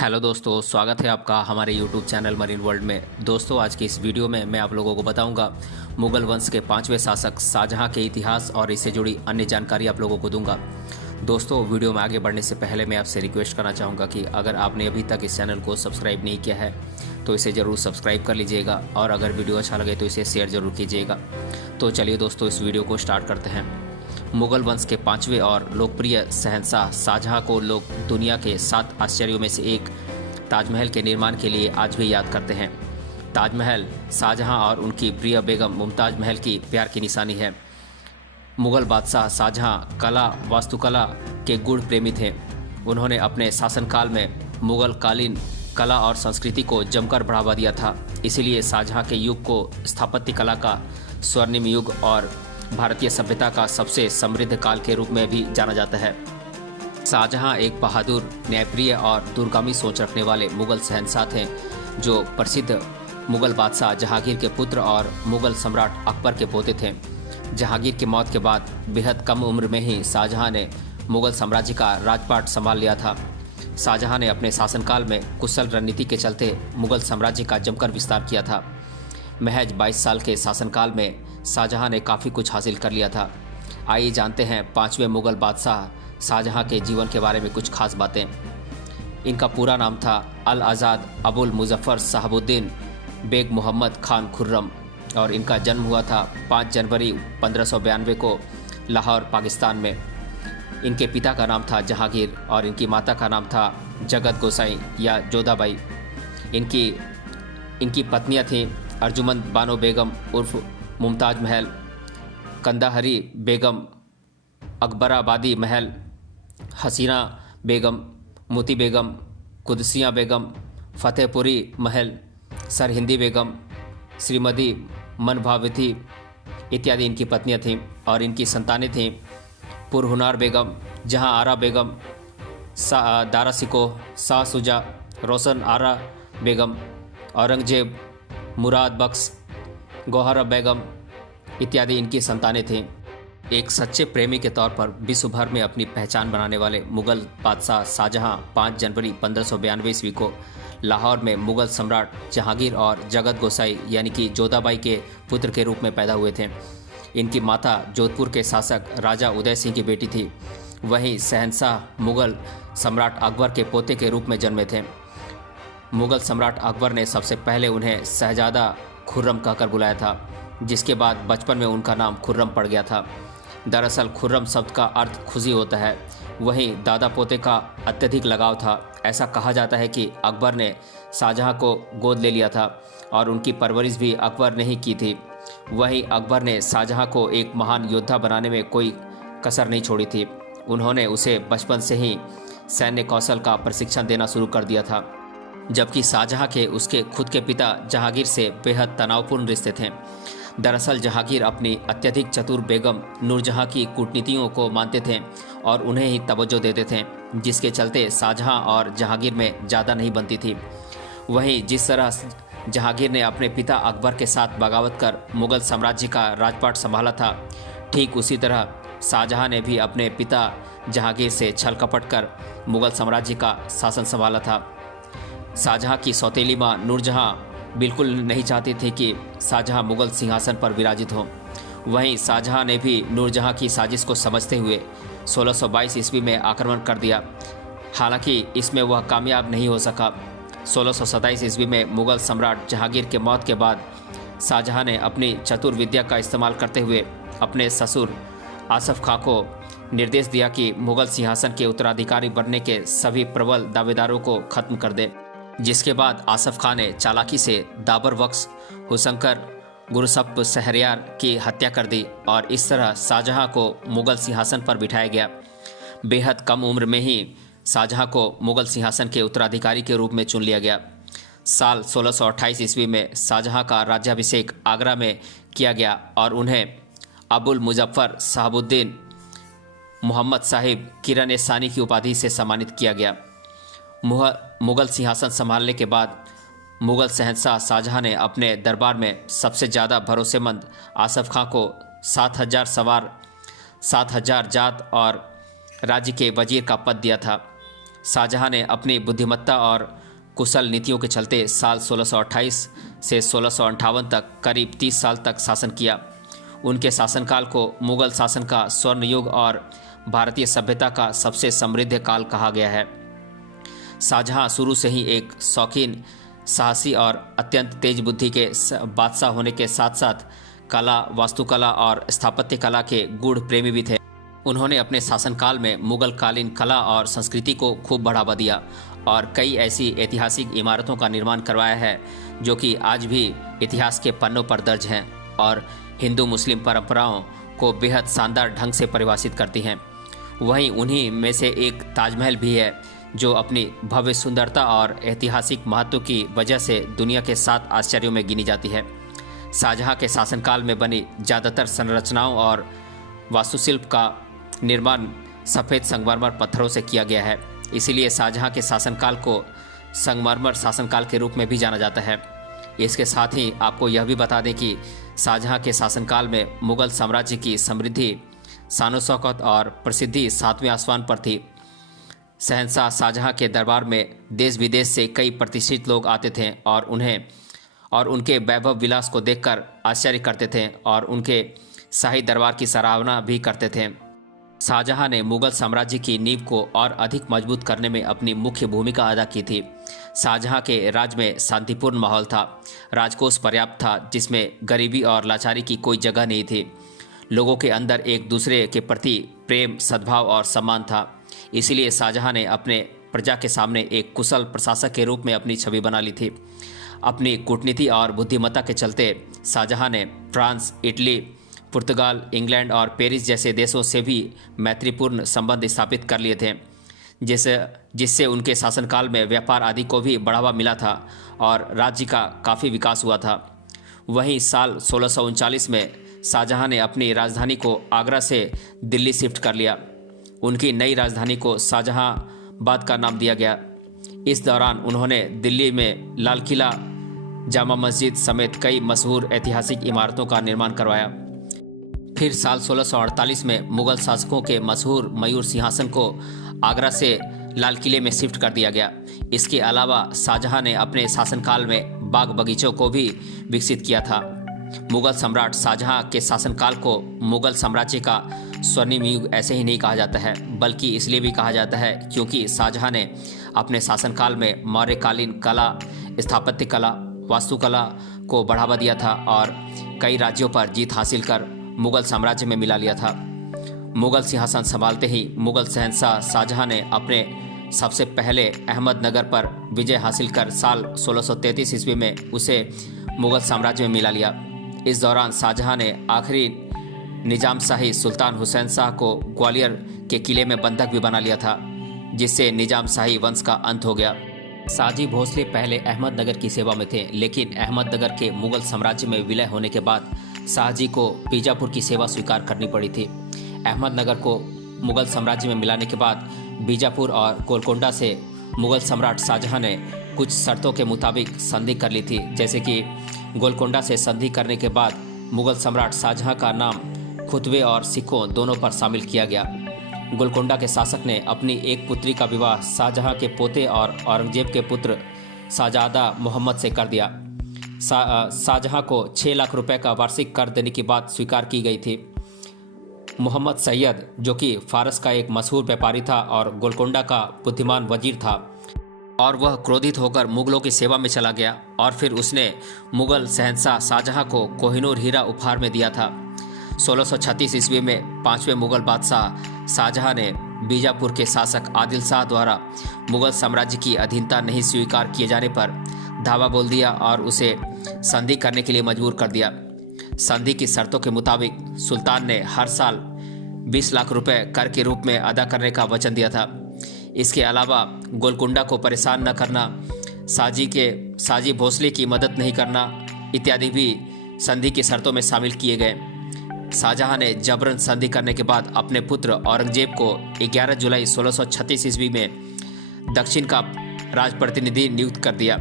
Hello दोस्तों, स्वागत है आपका हमारे यूट्यूब चैनल मरीन वर्ल्ड में। दोस्तों, आज की इस वीडियो में मैं आप लोगों को बताऊंगा मुगल वंश के 5वें शासक शाहजहां के इतिहास और इससे जुड़ी अन्य जानकारी आप लोगों को दूंगा। दोस्तों, वीडियो में आगे बढ़ने से पहले मैं आपसे रिक्वेस्ट करना चाहूँगा कि अगर आपने अभी तक इस चैनल को सब्सक्राइब नहीं किया है तो इसे ज़रूर सब्सक्राइब कर लीजिएगा और अगर वीडियो अच्छा लगे तो इसे शेयर ज़रूर कीजिएगा। तो चलिए दोस्तों, इस वीडियो को स्टार्ट करते हैं। मुगल वंश के 5वें और लोकप्रिय शहंशाह शाहजहां को लोग दुनिया के 7 आश्चर्यों में से एक ताजमहल के निर्माण के लिए आज भी याद करते हैं। ताजमहल शाहजहां और उनकी प्रिय बेगम मुमताज महल की प्यार की निशानी है। मुगल बादशाह शाहजहां कला वास्तुकला के गुण प्रेमी थे। उन्होंने अपने शासनकाल में मुगल कालीन कला और संस्कृति को जमकर बढ़ावा दिया था। इसीलिए शाहजहां के युग को स्थापत्य कला का स्वर्णिम युग और भारतीय सभ्यता का सबसे समृद्ध काल के रूप में भी जाना जाता है। शाहजहां एक बहादुर, न्यायप्रिय और दूरगामी सोच रखने वाले मुगल शहंशाह थे, जो प्रसिद्ध मुगल बादशाह जहांगीर के पुत्र और मुगल सम्राट अकबर के पोते थे। जहांगीर की मौत के बाद बेहद कम उम्र में ही शाहजहां ने मुगल साम्राज्य का राजपाट संभाल लिया था। शाहजहां ने अपने शासनकाल में कुशल रणनीति के चलते मुगल साम्राज्य का जमकर विस्तार किया था। महज 22 साल के शासनकाल में शाहजहां ने काफ़ी कुछ हासिल कर लिया था। आइए जानते हैं 5वें मुगल बादशाह शाहजहां के जीवन के बारे में कुछ खास बातें। इनका पूरा नाम था अल आज़ाद अबुल मुजफ्फर साहबुद्दीन बेग मोहम्मद खान खुर्रम और इनका जन्म हुआ था 5 जनवरी 1592 को लाहौर, पाकिस्तान में। इनके पिता का नाम था जहांगीर और इनकी माता का नाम था जगत गोसाई या जोधाबाई। इनकी पत्नियां थीं अर्जुमंद बानो बेगम उर्फ मुमताज महल, कंदाहरी बेगम, अकबराबादी महल, हसीना बेगम, मोती बेगम, कुदसिया बेगम, फतेहपुरी महल, सरहिंदी बेगम, श्रीमती मनभावती इत्यादि इनकी पत्नियां थीं। और इनकी संतानें थीं पुरहुनार बेगम, जहां आरा बेगम, दारा सिको, शाह सुजा, रोशन आरा बेगम, औरंगजेब, मुराद बख्श, गौहरा बेगम इत्यादि इनकी संतानें थीं। एक सच्चे प्रेमी के तौर पर विश्व भर में अपनी पहचान बनाने वाले मुगल बादशाह शाहजहां 5 जनवरी 1592 ईस्वी को लाहौर में मुगल सम्राट जहांगीर और जगत गोसाई यानी कि जोधाबाई के पुत्र के रूप में पैदा हुए थे। इनकी माता जोधपुर के शासक राजा उदय सिंह की बेटी थी। वहीं शहंशाह मुगल सम्राट अकबर के पोते के रूप में जन्मे थे। मुगल सम्राट अकबर ने सबसे पहले उन्हें शहजादा खुर्रम कहकर बुलाया था, जिसके बाद बचपन में उनका नाम खुर्रम पड़ गया था। दरअसल खुर्रम शब्द का अर्थ खुशी होता है। वहीं दादा पोते का अत्यधिक लगाव था। ऐसा कहा जाता है कि अकबर ने शाहजहां को गोद ले लिया था और उनकी परवरिश भी अकबर ने ही की थी। वहीं अकबर ने शाहजहां को एक महान योद्धा बनाने में कोई कसर नहीं छोड़ी थी। उन्होंने उसे बचपन से ही सैन्य कौशल का प्रशिक्षण देना शुरू कर दिया था। जबकि शाहजहां के उसके खुद के पिता जहांगीर से बेहद तनावपूर्ण रिश्ते थे। दरअसल जहांगीर अपनी अत्यधिक चतुर बेगम नूरजहां की कूटनीतियों को मानते थे और उन्हें ही तवज्जो देते थे, जिसके चलते शाहजहां और जहांगीर में ज़्यादा नहीं बनती थी। वहीं जिस तरह जहांगीर ने अपने पिता अकबर के साथ बगावत कर मुगल साम्राज्य का राजपाट संभाला था, ठीक उसी तरह शाहजहां ने भी अपने पिता जहांगीर से छल कपट कर मुगल साम्राज्य का शासन संभाला था। शाहजहां की सौतेली मां नूरजहां बिल्कुल नहीं चाहती थी कि शाहजहां मुगल सिंहासन पर विराजित हो। वहीं शाहजहां ने भी नूरजहां की साजिश को समझते हुए 1622 ईस्वी में आक्रमण कर दिया। हालांकि इसमें वह कामयाब नहीं हो सका। 1627 ईस्वी में मुगल सम्राट जहांगीर के मौत के बाद शाहजहां ने अपनी चतुर विद्या का इस्तेमाल करते हुए अपने ससुर आसफ खां को निर्देश दिया कि मुगल सिंहासन के उत्तराधिकारी बनने के सभी प्रबल दावेदारों को खत्म कर दे। जिसके बाद आसफ खां ने चालाकी से दाबर बख्श हुसंकर गुरसप शहरयार की हत्या कर दी और इस तरह शाहजहां को मुगल सिंहासन पर बिठाया गया। बेहद कम उम्र में ही शाहजहां को मुगल सिंहासन के उत्तराधिकारी के रूप में चुन लिया गया। साल 1628 ईस्वी में शाहजहां का राज्याभिषेक आगरा में किया गया और उन्हें अबुल मुजफ्फर साहबुद्दीन मोहम्मद साहिब किरण सानी की उपाधि से सम्मानित किया गया। मुगल सिंहासन संभालने के बाद मुगल शहंशाह शाहजहां ने अपने दरबार में सबसे ज़्यादा भरोसेमंद आसफ खां को 7000 सवार, 7000 जात और राज्य के वजीर का पद दिया था। शाहजहां ने अपनी बुद्धिमत्ता और कुशल नीतियों के चलते साल 1628 से 1658 तक करीब 30 साल तक शासन किया। उनके शासनकाल को मुगल शासन का स्वर्ण युग और भारतीय सभ्यता का सबसे समृद्ध काल कहा गया है। शाहजहां शुरू से ही एक शौकीन, साहसी और अत्यंत तेज बुद्धि के बादशाह होने के साथ साथ कला, वास्तुकला और स्थापत्य कला के गूढ़ प्रेमी भी थे। उन्होंने अपने शासनकाल में मुगल कालीन कला और संस्कृति को खूब बढ़ावा दिया और कई ऐसी ऐतिहासिक इमारतों का निर्माण करवाया है जो कि आज भी इतिहास के पन्नों पर दर्ज हैं और हिंदू मुस्लिम परंपराओं को बेहद शानदार ढंग से परिभाषित करती हैं। वहीं उन्हीं में से एक ताजमहल भी है जो अपनी भव्य सुंदरता और ऐतिहासिक महत्व की वजह से दुनिया के 7 आश्चर्यों में गिनी जाती है। शाहजहां के शासनकाल में बनी ज़्यादातर संरचनाओं और वास्तुशिल्प का निर्माण सफ़ेद संगमरमर पत्थरों से किया गया है। इसीलिए शाहजहां के शासनकाल को संगमरमर शासनकाल के रूप में भी जाना जाता है। इसके साथ ही आपको यह भी बता दें कि शाहजहां के शासनकाल में मुगल साम्राज्य की समृद्धि, शानो शौकत और प्रसिद्धि 7वें आसमान पर थी। शहंशाह शाहजहां के दरबार में देश विदेश से कई प्रतिष्ठित लोग आते थे और उनके वैभव विलास को देखकर आश्चर्य करते थे और उनके शाही दरबार की सराहना भी करते थे। शाहजहां ने मुगल साम्राज्य की नींव को और अधिक मजबूत करने में अपनी मुख्य भूमिका अदा की थी। शाहजहां के राज में शांतिपूर्ण माहौल था, राजकोष पर्याप्त था जिसमें गरीबी और लाचारी की कोई जगह नहीं थी। लोगों के अंदर एक दूसरे के प्रति प्रेम, सद्भाव और सम्मान था। इसीलिए शाहजहां ने अपने प्रजा के सामने एक कुशल प्रशासक के रूप में अपनी छवि बना ली थी। अपनी कूटनीति और बुद्धिमत्ता के चलते शाहजहां ने फ्रांस, इटली, पुर्तगाल, इंग्लैंड और पेरिस जैसे देशों से भी मैत्रीपूर्ण संबंध स्थापित कर लिए थे, जिससे उनके शासनकाल में व्यापार आदि को भी बढ़ावा मिला था और राज्य का काफ़ी विकास हुआ था। वहीं साल 1639 में शाहजहां ने अपनी राजधानी को आगरा से दिल्ली शिफ्ट कर लिया। उनकी नई राजधानी को शाहजहांबाद का नाम दिया गया। इस दौरान उन्होंने दिल्ली में लाल किला, जामा मस्जिद समेत कई मशहूर ऐतिहासिक इमारतों का निर्माण करवाया। फिर साल 1648 में मुगल शासकों के मशहूर मयूर सिंहासन को आगरा से लाल किले में शिफ्ट कर दिया गया। इसके अलावा शाहजहां ने अपने शासनकाल में बाग बगीचों को भी विकसित किया था। मुगल सम्राट शाहजहां के शासनकाल को मुगल साम्राज्य का स्वर्णिम युग ऐसे ही नहीं कहा जाता है, बल्कि इसलिए भी कहा जाता है क्योंकि शाहजहां ने अपने शासनकाल में मौर्यकालीन कला, स्थापत्य कला, वास्तुकला को बढ़ावा दिया था और कई राज्यों पर जीत हासिल कर मुगल साम्राज्य में मिला लिया था। मुगल सिंहासन संभालते ही मुगल शहंशाह शाहजहां ने अपने सबसे पहले अहमदनगर पर विजय हासिल कर साल 1633 ईस्वी में उसे मुगल साम्राज्य में मिला लिया। इस दौरान शाहजहां ने आखिरी निजाम शाही सुल्तान हुसैन शाह को ग्वालियर के किले में बंधक भी बना लिया था, जिससे निजाम शाही वंश का अंत हो गया। शाहजी भोसले पहले अहमदनगर की सेवा में थे, लेकिन अहमदनगर के मुगल साम्राज्य में विलय होने के बाद शाहजी को बीजापुर की सेवा स्वीकार करनी पड़ी थी। अहमदनगर को मुगल साम्राज्य में मिलाने के बाद बीजापुर और गोलकोंडा से मुगल सम्राट शाहजहां ने कुछ शर्तों के मुताबिक संधि कर ली थी, जैसे कि गोलकोंडा से संधि करने के बाद मुगल सम्राट शाहजहां का नाम खुतबे और सिखों दोनों पर शामिल किया गया। गोलकोंडा के शासक ने अपनी एक पुत्री का विवाह शाहजहां के पोते और औरंगजेब के पुत्र शाहजादा मोहम्मद से कर दिया। शाहजहां को 6 लाख रुपए का वार्षिक कर देने की बात स्वीकार की गई थी। मोहम्मद सैयद, जो कि फारस का एक मशहूर व्यापारी था और गोलकोंडा का बुद्धिमान वजीर था, और वह क्रोधित होकर मुगलों की सेवा में चला गया और फिर उसने मुगल शहंशाह शाहजहां को कोहिनूर हीरा उपहार में दिया था। 1636 ईस्वी में 5वें मुगल बादशाह शाहजहां ने बीजापुर के शासक आदिल शाह द्वारा मुगल साम्राज्य की अधीनता नहीं स्वीकार किए जाने पर धावा बोल दिया और उसे संधि करने के लिए मजबूर कर दिया। संधि की शर्तों के मुताबिक सुल्तान ने हर साल 20 लाख रुपए कर के रूप में अदा करने का वचन दिया था। इसके अलावा गोलकुंडा को परेशान न करना, शाहजी भोसले की मदद नहीं करना इत्यादि भी संधि की शर्तों में शामिल किए गए। शाहजहां ने जबरन संधि करने के बाद अपने पुत्र औरंगजेब को 11 जुलाई 1636 ईस्वी में दक्षिण का राजप्रतिनिधि नियुक्त कर दिया।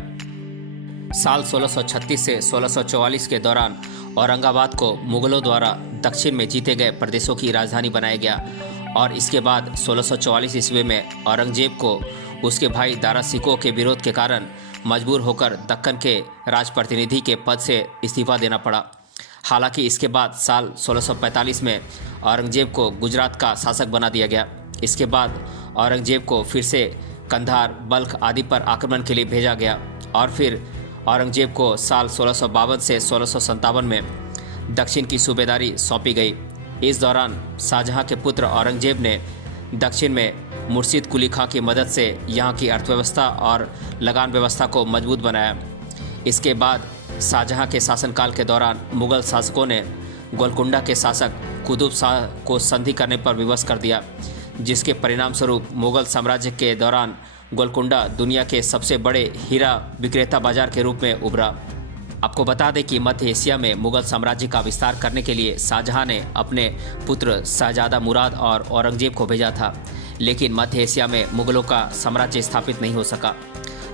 साल 1636 से 1644 के दौरान औरंगाबाद को मुगलों द्वारा दक्षिण में जीते गए प्रदेशों की राजधानी बनाया गया और इसके बाद 1644 ईस्वी में औरंगजेब को उसके भाई दारा सिकोह के विरोध के कारण मजबूर होकर दक्कन के राज प्रतिनिधि के पद से इस्तीफा देना पड़ा। हालांकि इसके बाद साल 1645 में औरंगजेब को गुजरात का शासक बना दिया गया। इसके बाद औरंगजेब को फिर से कंधार, बल्ख आदि पर आक्रमण के लिए भेजा गया और फिर औरंगजेब को साल 1652 से 1657 में दक्षिण की सूबेदारी सौंपी गई। इस दौरान शाहजहां के पुत्र औरंगजेब ने दक्षिण में मुर्शिद कुली खां की मदद से यहाँ की अर्थव्यवस्था और लगान व्यवस्था को मजबूत बनाया। इसके बाद शाहजहां के शासनकाल के दौरान मुगल शासकों ने गोलकुंडा के शासक कुतुब शाह को संधि करने पर विवश कर दिया, जिसके परिणाम स्वरूप मुगल साम्राज्य के दौरान गोलकुंडा दुनिया के सबसे बड़े हीरा विक्रेता बाजार के रूप में उभरा। आपको बता दें कि मध्य एशिया में मुगल साम्राज्य का विस्तार करने के लिए शाहजहां ने अपने पुत्र शहजादा मुराद और औरंगजेब को भेजा था, लेकिन मध्य एशिया में मुगलों का साम्राज्य स्थापित नहीं हो सका।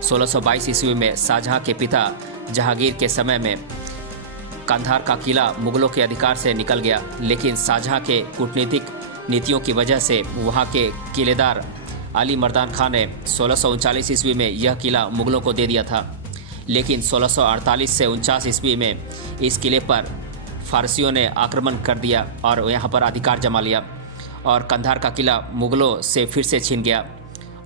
1622 ईस्वी में शाहजहां के पिता जहांगीर के समय में कंधार का किला मुगलों के अधिकार से निकल गया, लेकिन शाहजहां के कूटनीतिक नीतियों की वजह से वहां के किलेदार अली मर्दान खान ने 1639 ईस्वी में यह किला मुगलों को दे दिया था। लेकिन 1648 से 49 ईस्वी में इस किले पर फारसियों ने आक्रमण कर दिया और यहाँ पर अधिकार जमा लिया और कंधार का किला मुगलों से फिर से छीन गया।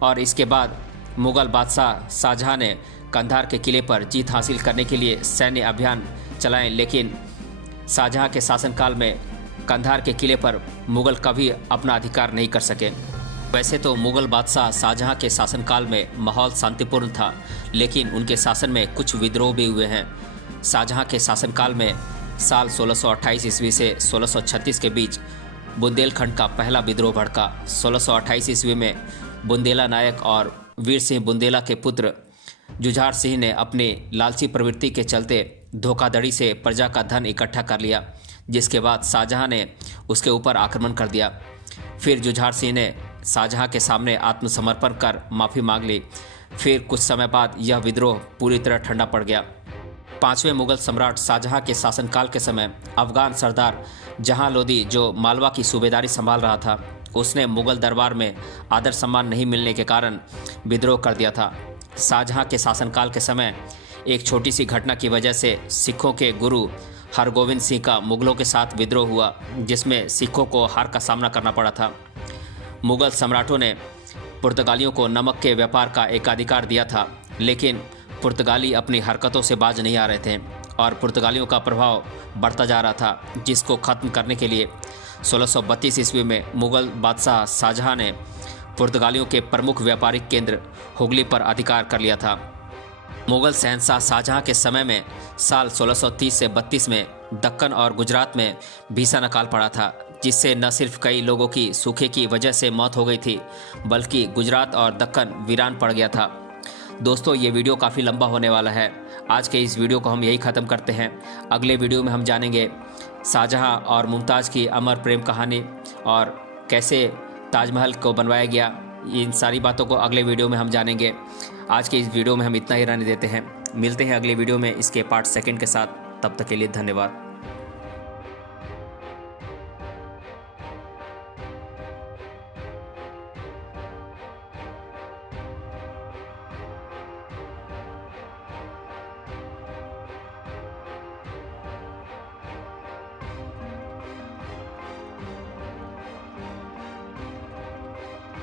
और इसके बाद मुगल बादशाह शाहजहां ने कंधार के किले पर जीत हासिल करने के लिए सैन्य अभियान चलाए, लेकिन शाहजहां के शासनकाल में कंधार के किले पर मुगल कभी अपना अधिकार नहीं कर सके। वैसे तो मुगल बादशाह शाहजहां के शासनकाल में माहौल शांतिपूर्ण था, लेकिन उनके शासन में कुछ विद्रोह भी हुए हैं। शाहजहां के शासनकाल में साल 1628 ईस्वी से 1636 के बीच बुंदेलखंड का पहला विद्रोह भड़का। 1628 ईस्वी में बुंदेला नायक और वीर सिंह बुंदेला के पुत्र जुझार सिंह ने अपनी लालची प्रवृत्ति के चलते धोखाधड़ी से प्रजा का धन इकट्ठा कर लिया, जिसके बाद शाहजहां ने उसके ऊपर आक्रमण कर दिया। फिर जुझार सिंह ने शाहजहां के सामने आत्मसमर्पण कर माफ़ी मांग ली। फिर कुछ समय बाद यह विद्रोह पूरी तरह ठंडा पड़ गया। 5वें मुगल सम्राट शाहजहां के शासनकाल के समय अफगान सरदार जहां लोदी, जो मालवा की सूबेदारी संभाल रहा था, उसने मुगल दरबार में आदर सम्मान नहीं मिलने के कारण विद्रोह कर दिया था। शाहजहां के शासनकाल के समय एक छोटी सी घटना की वजह से सिखों के गुरु हरगोविंद सिंह का मुगलों के साथ विद्रोह हुआ, जिसमें सिखों को हार का सामना करना पड़ा था। मुगल सम्राटों ने पुर्तगालियों को नमक के व्यापार का एकाधिकार दिया था, लेकिन पुर्तगाली अपनी हरकतों से बाज नहीं आ रहे थे और पुर्तगालियों का प्रभाव बढ़ता जा रहा था, जिसको ख़त्म करने के लिए 1632 ईस्वी में मुगल बादशाह शाहजहां ने पुर्तगालियों के प्रमुख व्यापारिक केंद्र हुगली पर अधिकार कर लिया था। मुगल शहंशाह शाहजहां के समय में साल 1630 से 32 में दक्कन और गुजरात में भीषण अकाल पड़ा था, जिससे न सिर्फ कई लोगों की सूखे की वजह से मौत हो गई थी, बल्कि गुजरात और दक्कन वीरान पड़ गया था। दोस्तों, ये वीडियो काफ़ी लंबा होने वाला है। आज के इस वीडियो को हम यही ख़त्म करते हैं। अगले वीडियो में हम जानेंगे शाहजहां और मुमताज़ की अमर प्रेम कहानी और कैसे ताजमहल को बनवाया गया। इन सारी बातों को अगले वीडियो में हम जानेंगे। आज के इस वीडियो में हम इतना ही रहने देते हैं। मिलते हैं अगले वीडियो में इसके पार्ट 2 के साथ। तब तक के लिए धन्यवाद।